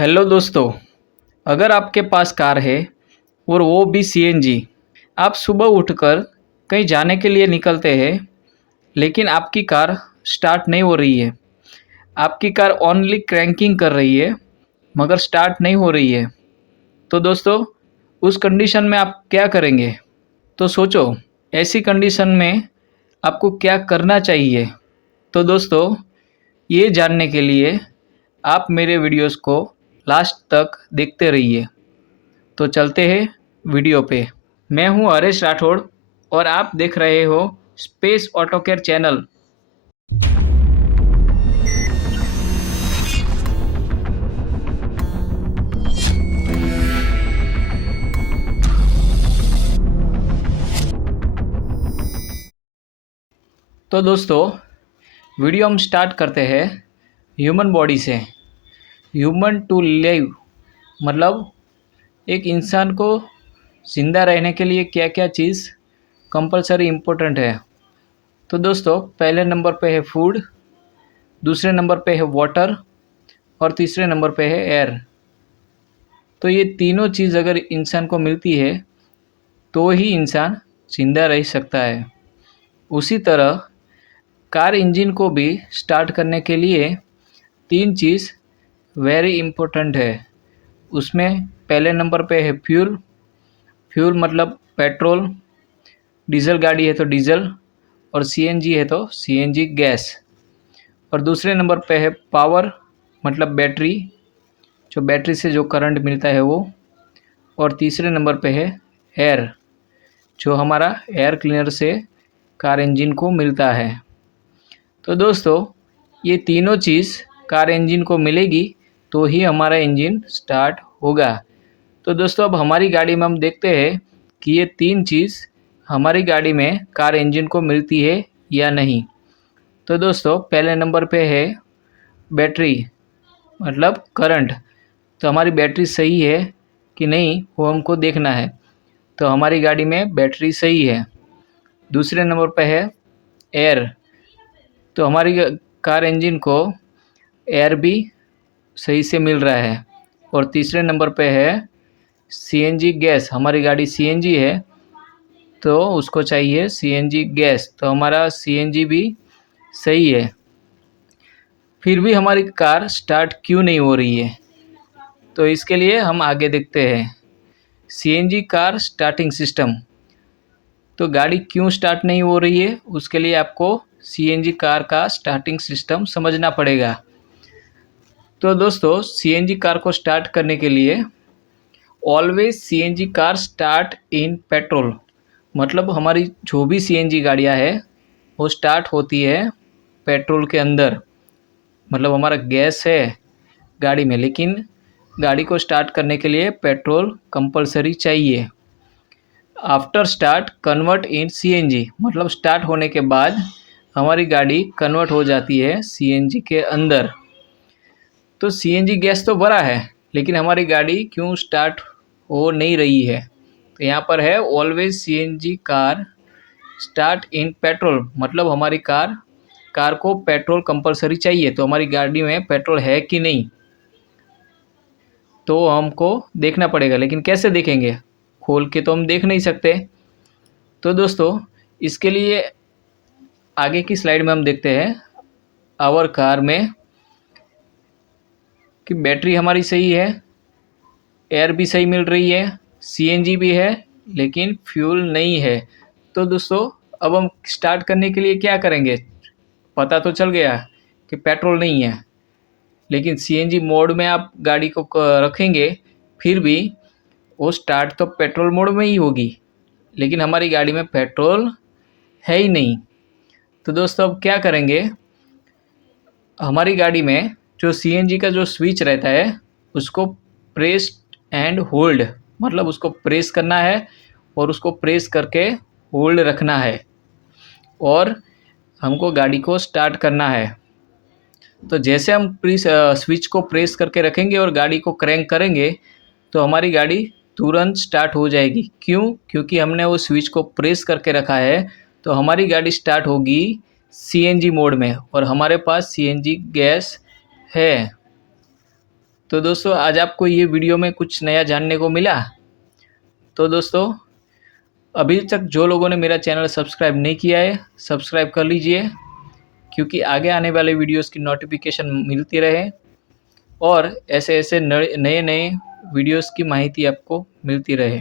Hello दोस्तों। अगर आपके पास कार है और वो भी सीएनजी, आप सुबह उठकर कहीं जाने के लिए निकलते हैं, लेकिन आपकी कार स्टार्ट नहीं हो रही है। आपकी कार ओनली क्रैंकिंग कर रही है मगर स्टार्ट नहीं हो रही है। तो दोस्तों, उस कंडीशन में आप क्या करेंगे? तो सोचो, ऐसी कंडीशन में आपको क्या करना चाहिए? तो दोस्तों, ये जानने के लिए आप मेरे वीडियोस को लास्ट तक देखते रहिए। तो चलते हैं वीडियो पे। मैं हूं हरेश राठौड़ और आप देख रहे हो स्पेस ऑटो केयर चैनल। तो दोस्तों, वीडियो हम स्टार्ट करते हैं ह्यूमन बॉडी से। ह्यूमन टू लिव मतलब एक इंसान को ज़िंदा रहने के लिए क्या क्या चीज़ कंपलसरी इम्पोर्टेंट है। तो दोस्तों, पहले नंबर पे है फूड, दूसरे नंबर पे है वाटर और तीसरे नंबर पे है एयर। तो ये तीनों चीज़ अगर इंसान को मिलती है तो ही इंसान ज़िंदा रह सकता है। उसी तरह कार इंजन को भी स्टार्ट करने के लिए तीन चीज़ वेरी इम्पोर्टेंट है। उसमें पहले नंबर पे है फ्यूल। फ्यूल मतलब पेट्रोल, डीजल गाड़ी है तो डीजल, और सीएनजी है तो सीएनजी गैस। और दूसरे नंबर पे है पावर मतलब बैटरी, जो बैटरी से जो करंट मिलता है वो। और तीसरे नंबर पे है एयर, जो हमारा एयर क्लीनर से कार इंजन को मिलता है। तो दोस्तों, ये तीनों चीज़ कार इंजन को मिलेगी तो ही हमारा इंजन स्टार्ट होगा। तो दोस्तों, अब हमारी गाड़ी में हम देखते हैं कि ये तीन चीज़ हमारी गाड़ी में कार इंजन को मिलती है या नहीं। तो दोस्तों, पहले नंबर पे है बैटरी मतलब करंट। तो हमारी बैटरी सही है कि नहीं वो हमको देखना है। तो हमारी गाड़ी में बैटरी सही है। दूसरे नंबर पे है एयर। तो हमारी कार इंजन को एयर भी सही से मिल रहा है। और तीसरे नंबर पे है सीएनजी गैस। हमारी गाड़ी सीएनजी है तो उसको चाहिए सीएनजी गैस। तो हमारा सीएनजी भी सही है। फिर भी हमारी कार स्टार्ट क्यों नहीं हो रही है? तो इसके लिए हम आगे देखते हैं सीएनजी कार स्टार्टिंग सिस्टम। तो गाड़ी क्यों स्टार्ट नहीं हो रही है, उसके लिए आपको सीएनजी कार का स्टार्टिंग सिस्टम समझना पड़ेगा। तो दोस्तों, सीएनजी कार को स्टार्ट करने के लिए always CNG car start in petrol. मतलब हमारी जो भी सीएनजी गाड़ियाँ है वो स्टार्ट होती है पेट्रोल के अंदर। मतलब हमारा गैस है गाड़ी में, लेकिन गाड़ी को स्टार्ट करने के लिए पेट्रोल कंपलसरी चाहिए। After start convert in CNG मतलब स्टार्ट होने के बाद हमारी गाड़ी कन्वर्ट हो जाती है सीएनजी के अंदर। तो सीएनजी गैस तो भरा है, लेकिन हमारी गाड़ी क्यों स्टार्ट हो नहीं रही है? तो यहाँ पर है always CNG car start in petrol. मतलब हमारी कार को पेट्रोल कंपलसरी चाहिए। तो हमारी गाड़ी में पेट्रोल है कि नहीं तो हमको देखना पड़ेगा। लेकिन कैसे देखेंगे? खोल के तो हम देख नहीं सकते। तो दोस्तों, इसके लिए आगे की स्लाइड में हम देखते हैं आवर कार में कि बैटरी हमारी सही है, एयर भी सही मिल रही है, सीएनजी भी है, लेकिन फ्यूल नहीं है। तो दोस्तों, अब हम स्टार्ट करने के लिए क्या करेंगे? पता तो चल गया कि पेट्रोल नहीं है, लेकिन सीएनजी मोड में आप गाड़ी को रखेंगे फिर भी वो स्टार्ट तो पेट्रोल मोड में ही होगी, लेकिन हमारी गाड़ी में पेट्रोल है ही नहीं। तो दोस्तों, अब क्या करेंगे? हमारी गाड़ी में जो सीएनजी का जो स्विच रहता है उसको प्रेस एंड होल्ड मतलब उसको प्रेस करना है और उसको प्रेस करके होल्ड रखना है और हमको गाड़ी को स्टार्ट करना है। तो जैसे हम स्विच को प्रेस करके रखेंगे और गाड़ी को क्रैंक करेंगे तो हमारी गाड़ी तुरंत स्टार्ट हो जाएगी। क्यों? क्योंकि हमने वो स्विच को प्रेस करके रखा है। तो हमारी गाड़ी स्टार्ट होगी सीएनजी मोड में और हमारे पास सीएनजी गैस है। तो दोस्तों आज आपको ये वीडियो में कुछ नया जानने को मिला। तो दोस्तों अभी तक जो लोगों ने मेरा चैनल सब्सक्राइब नहीं किया है, सब्सक्राइब कर लीजिए, क्योंकि आगे आने वाले वीडियोस की नोटिफिकेशन मिलती रहे और ऐसे ऐसे नए नए वीडियोस की माहिती आपको मिलती रहे।